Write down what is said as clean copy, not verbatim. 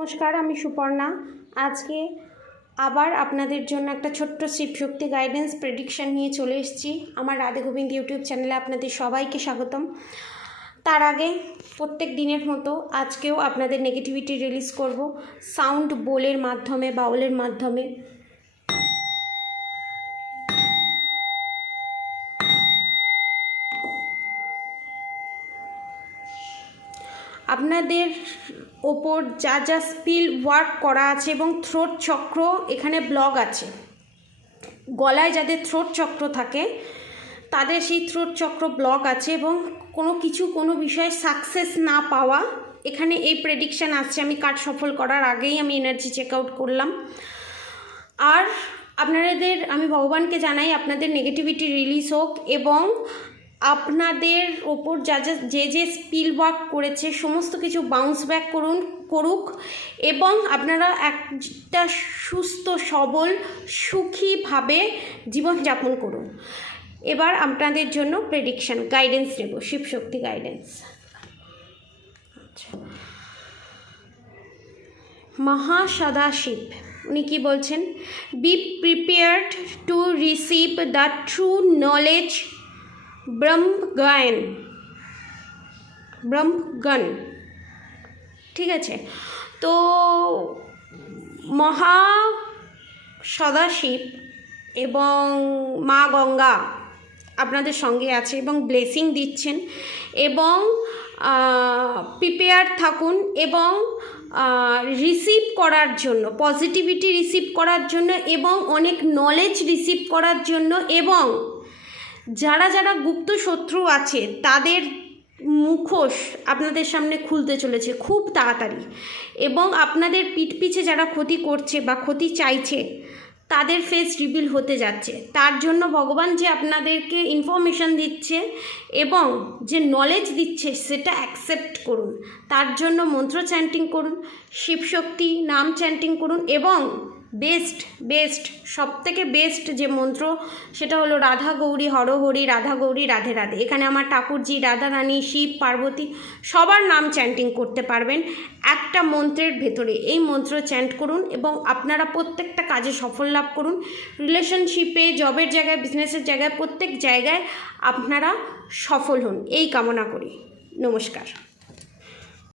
নমস্কার, আমি সুপর্ণা। আজকে আবার আপনাদের জন্য একটা ছোট্ট শিবশক্তি গাইডেন্স প্রেডিকশান নিয়ে চলে এসেছি। আমার রাধে গোবিন্দ ইউটিউব চ্যানেলে আপনাদের সবাইকে স্বাগতম। তার আগে প্রত্যেক দিনের মতো আজকেও আপনাদের নেগেটিভিটি রিলিজ করব সাউন্ড বোলের মাধ্যমে, বাউলের মাধ্যমে। আপনাদের ওপর যা যা স্পিল ওয়ার্ক করা আছে এবং থ্রোট চক্র এখানে ব্লক আছে, গলায় যাদের থ্রোট চক্র থাকে তাদের সেই থ্রোট চক্র ব্লক আছে এবং কোনো বিষয়ে সাকসেস না পাওয়া, এখানে এই প্রেডিকশান আসছে। আমি কার্ড সফল করার আগেই আমি এনার্জি চেক আউট করলাম। আর আপনাদের আমি ভগবানকে জানাই আপনাদের নেগেটিভিটি রিলিজ হোক এবং আপনাদের ওপর যে স্পিল ওয়ার্ক করেছে সমস্ত কিছু বাউন্স ব্যাক করুক এবং আপনারা একটা সুস্থ সবল সুখীভাবে জীবনযাপন করুন। এবার আপনাদের জন্য প্রেডিকশান গাইডেন্স দেব, শিবশক্তি গাইডেন্স। আচ্ছা, মহাসদাশিব উনি কি বলছেন? Be prepared to receive the true knowledge ব্রহ্মজ্ঞান। ঠিক আছে, তো মহা সদাশিব এবং মা গঙ্গা আপনাদের সঙ্গে আছে এবং ব্লেসিং দিচ্ছেন এবং প্রিপেয়ার থাকুন এবং রিসিভ করার জন্য, পজিটিভিটি রিসিভ করার জন্য এবং অনেক নলেজ রিসিভ করার জন্য এবং যারা যারা গুপ্ত শত্রু আছে তাদের মুখোশ আপনাদের সামনে খুলতে চলেছে খুব তাড়াতাড়ি এবং আপনাদের পিঠ পিছে যারা ক্ষতি করছে বা ক্ষতি চাইছে তাদের ফেস রিভিল হতে যাচ্ছে। তার জন্য ভগবান যে আপনাদেরকে ইনফরমেশান দিচ্ছে এবং যে নলেজ দিচ্ছে সেটা অ্যাকসেপ্ট করুন। তার জন্য মন্ত্র চ্যান্টিং করুন, শিবশক্তি নাম চ্যান্টিং করুন এবং বেস্ট সবথেকে বেস্ট যে মন্ত্র সেটা হলো রাধা গৌরী হরহরি, রাধা গৌরী রাধে রাধে। এখানে আমার ঠাকুরজি, রাধা রানী, শিব, পার্বতী সবার নাম চ্যান্টিং করতে পারবেন একটা মন্ত্রের ভেতরে। এই মন্ত্র চ্যান্ট করুন এবং আপনারা প্রত্যেকটা কাজে সফল লাভ করুন। রিলেশনশিপে, জবের জায়গায়, বিজনেসের জায়গায়, প্রত্যেক জায়গায় আপনারা সফল হন, এই কামনা করি। নমস্কার।